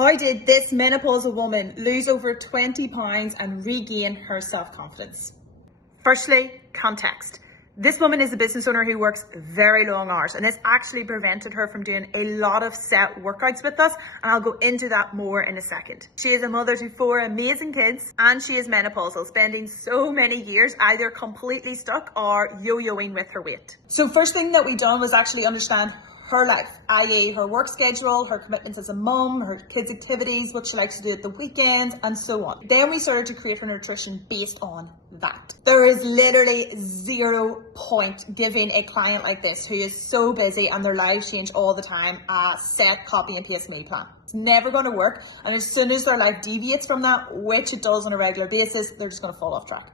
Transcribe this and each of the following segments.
How did this menopausal woman lose over 20 pounds and regain her self-confidence? Firstly, context. This woman is a business owner who works very long hours, and this actually prevented her from doing a lot of set workouts with us, and I'll go into that more in a second. She is a mother to 4 amazing kids, and she is menopausal, spending so many years either completely stuck or yo-yoing with her weight. So first thing that we done was actually understand her life, i.e. her work schedule, her commitments as a mum, her kids' activities, what she likes to do at the weekends, and so on. Then we started to create her nutrition based on that. There is literally 0 point giving a client like this who is so busy and their lives change all the time a set copy and paste meal plan. It's never going to work, and as soon as their life deviates from that, which it does on a regular basis, they're just going to fall off track.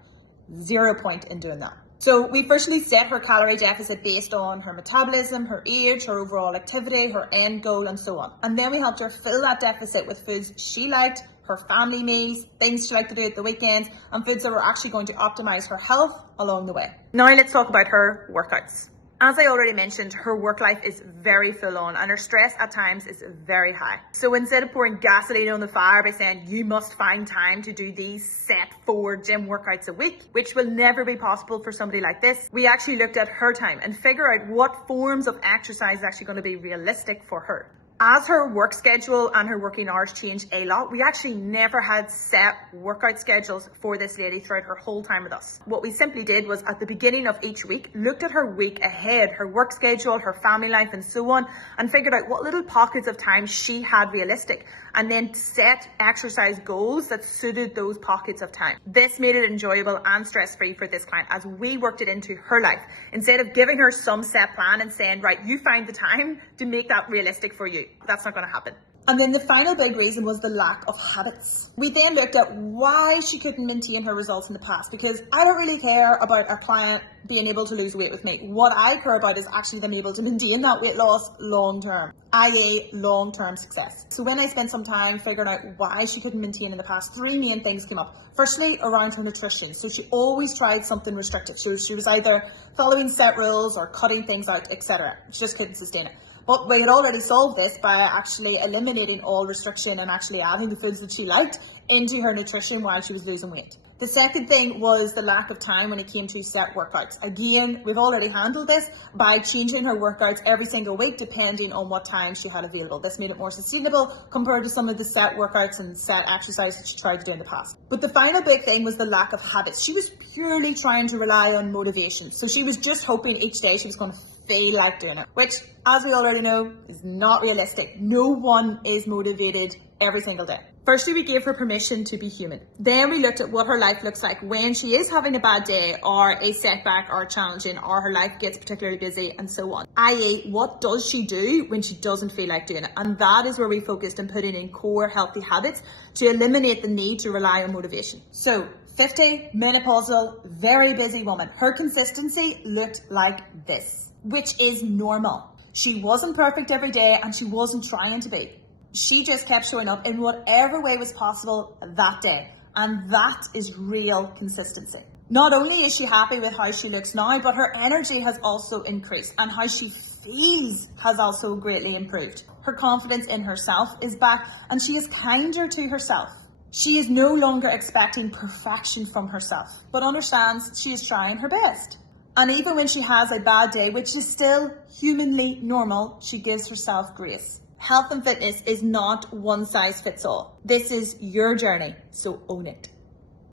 0 point in doing that. So we firstly set her calorie deficit based on her metabolism, her age, her overall activity, her end goal, and so on. And then we helped her fill that deficit with foods she liked, her family needs, things she liked to do at the weekends, and foods that were actually going to optimize her health along the way. Now let's talk about her workouts. As I already mentioned, her work life is very full on and her stress at times is very high. So instead of pouring gasoline on the fire by saying you must find time to do these set 4 gym workouts a week, which will never be possible for somebody like this, we actually looked at her time and figure out what forms of exercise is actually going to be realistic for her. As her work schedule and her working hours changed a lot, we actually never had set workout schedules for this lady throughout her whole time with us. What we simply did was at the beginning of each week, looked at her week ahead, her work schedule, her family life, and so on, and figured out what little pockets of time she had realistic, and then set exercise goals that suited those pockets of time. This made it enjoyable and stress-free for this client as we worked it into her life, instead of giving her some set plan and saying, right, you find the time to make that realistic for you. That's not going to happen. And then the final big reason was the lack of habits. We then looked at why she couldn't maintain her results in the past, because I don't really care about a client being able to lose weight with me. What I care about is actually them able to maintain that weight loss long term, i.e. long-term success. So when I spent some time figuring out why she couldn't maintain in the past, 3 main things came up. Firstly, around her nutrition. So she always tried something restricted. So she was either following set rules or cutting things out, etc. She just couldn't sustain it. But we had already solved this by actually eliminating all restriction and actually adding the foods that she liked into her nutrition while she was losing weight. The second thing was the lack of time when it came to set workouts. Again, we've already handled this by changing her workouts every single week depending on what time she had available. This made it more sustainable compared to some of the set workouts and set exercise that she tried to do in the past. But the final big thing was the lack of habits. She was purely trying to rely on motivation. So she was just hoping each day she was going to feel like doing it, which, as we already know, is not realistic. No one is motivated every single day. Firstly, we gave her permission to be human. Then we looked at what her life looks like when she is having a bad day or a setback or challenging or her life gets particularly busy and so on. I.e., what does she do when she doesn't feel like doing it? And that is where we focused on putting in core healthy habits to eliminate the need to rely on motivation. So 50, menopausal, very busy woman. Her consistency looked like this, which is normal. She wasn't perfect every day and she wasn't trying to be. She just kept showing up in whatever way was possible that day. And that is real consistency. Not only is she happy with how she looks now, but her energy has also increased and how she feels has also greatly improved. Her confidence in herself is back and she is kinder to herself. She is no longer expecting perfection from herself, but understands she is trying her best. And even when she has a bad day, which is still humanly normal, she gives herself grace. Health and fitness is not one size fits all. This is your journey, so own it.